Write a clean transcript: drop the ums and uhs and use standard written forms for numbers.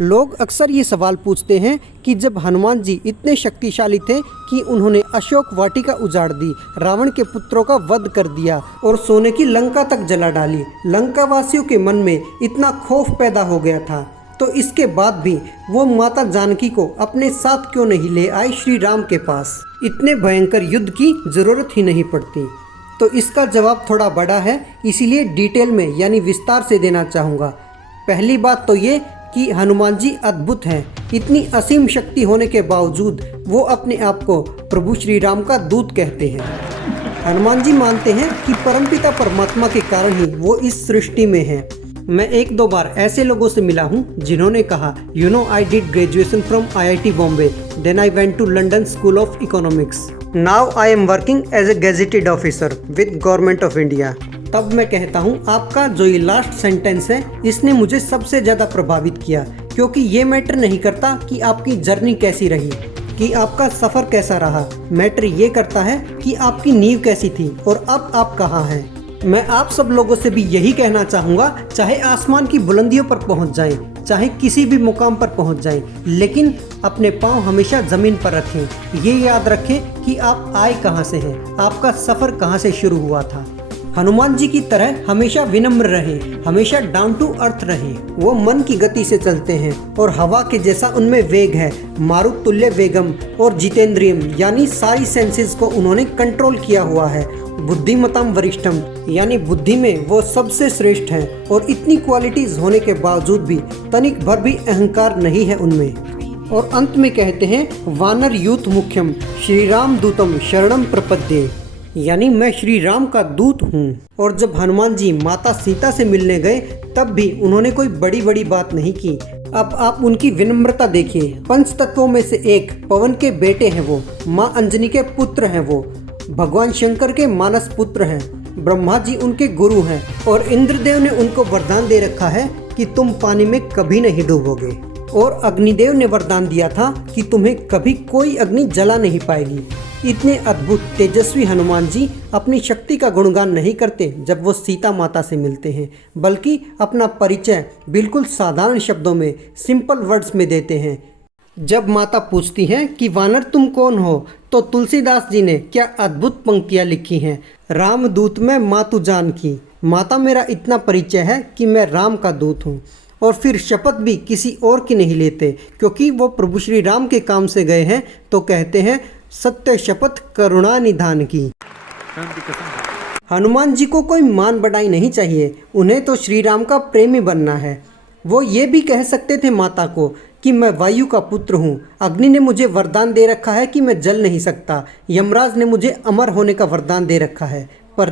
लोग अक्सर ये सवाल पूछते हैं कि जब हनुमान जी इतने शक्तिशाली थे कि उन्होंने अशोक वाटिका उजाड़ दी, रावण के पुत्रों का वध कर दिया और सोने की लंका तक जला डाली, लंका वासियों के मन में इतना खौफ पैदा हो गया था, तो इसके बाद भी वो माता जानकी को अपने साथ क्यों नहीं ले आए श्री राम के पास? इतने भयंकर युद्ध की जरूरत ही नहीं पड़ती। तो इसका जवाब थोड़ा बड़ा है, इसीलिए डिटेल में यानी विस्तार से देना चाहूँगा। पहली बात तो ये कि हनुमान जी अद्भुत हैं। इतनी असीम शक्ति होने के बावजूद वो अपने आप को प्रभु श्री राम का दूत कहते हैं। हनुमान जी मानते हैं कि परमपिता परमात्मा के कारण ही वो इस सृष्टि में हैं। मैं एक दो बार ऐसे लोगों से मिला हूँ जिन्होंने कहा, you know I did graduation from IIT Bombay, then I went to London School of Economics, now I am working as a gazetted officer with Government of India. तब मैं कहता हूँ आपका जो ये लास्ट सेंटेंस है इसने मुझे सबसे ज़्यादा प्रभावित किया, क्योंकि ये मैटर नहीं करता कि आपकी जर्नी कैसी रही, कि आपका सफ़र कैसा रहा। मैटर ये करता है कि आपकी नींव कैसी थी और अब आप कहाँ हैं। मैं आप सब लोगों से भी यही कहना चाहूँगा, चाहे आसमान की बुलंदियों पर पहुँच जाएं, चाहे किसी भी मुकाम पर पहुँच जाएं, लेकिन अपने पाँव हमेशा ज़मीन पर रखें। ये याद रखें कि आप आए कहाँ से हैं, आपका सफ़र कहाँ से शुरू हुआ था। हनुमान जी की तरह हमेशा विनम्र रहें, हमेशा डाउन टू अर्थ रहें। वो मन की गति से चलते हैं और हवा के जैसा उनमें वेग है। मारुत तुल्य वेगम और जितेंद्रियम यानी सारी सेंसेस को उन्होंने कंट्रोल किया हुआ है। बुद्धिमताम वरिष्ठम यानी बुद्धि में वो सबसे श्रेष्ठ हैं और इतनी क्वालिटीज होने के बावजूद भी तनिक भर भी अहंकार नहीं है उनमें। और अंत में कहते हैं, वानर यूथ मुख्यम श्री राम दूतम शरणम प्रपद्ये, यानी मैं श्री राम का दूत हूँ। और जब हनुमान जी माता सीता से मिलने गए तब भी उन्होंने कोई बड़ी बड़ी बात नहीं की। अब आप उनकी विनम्रता देखिए। पंच तत्वों में से एक पवन के बेटे हैं वो, माँ अंजनी के पुत्र हैं वो, भगवान शंकर के मानस पुत्र हैं, ब्रह्मा जी उनके गुरु हैं और इंद्रदेव ने उनको वरदान दे रखा है कि तुम पानी में कभी नहीं डूबोगे। और अग्निदेव ने वरदान दिया था कि तुम्हें कभी कोई अग्नि जला नहीं पाएगी। इतने अद्भुत तेजस्वी हनुमान जी अपनी शक्ति का गुणगान नहीं करते जब वो सीता माता से मिलते हैं, बल्कि अपना परिचय बिल्कुल साधारण शब्दों में, सिंपल वर्ड्स में देते हैं। जब माता पूछती हैं कि वानर तुम कौन हो, तो तुलसीदास जी ने क्या अद्भुत पंक्तियाँ लिखी हैं। राम दूत में मातु जान की, माता मेरा इतना परिचय है कि मैं राम का दूत हूँ। और फिर शपथ भी किसी और की नहीं लेते, क्योंकि वो प्रभु श्री राम के काम से गए हैं, तो कहते हैं सत्य शपथ करुणा निधान की। हनुमान जी को कोई मान बढ़ाई नहीं चाहिए, उन्हें तो श्री राम का प्रेमी बनना है। वो ये भी कह सकते थे माता को कि मैं वायु का पुत्र हूँ, अग्नि ने मुझे वरदान दे रखा है कि मैं जल नहीं सकता, यमराज ने मुझे अमर होने का वरदान दे रखा है,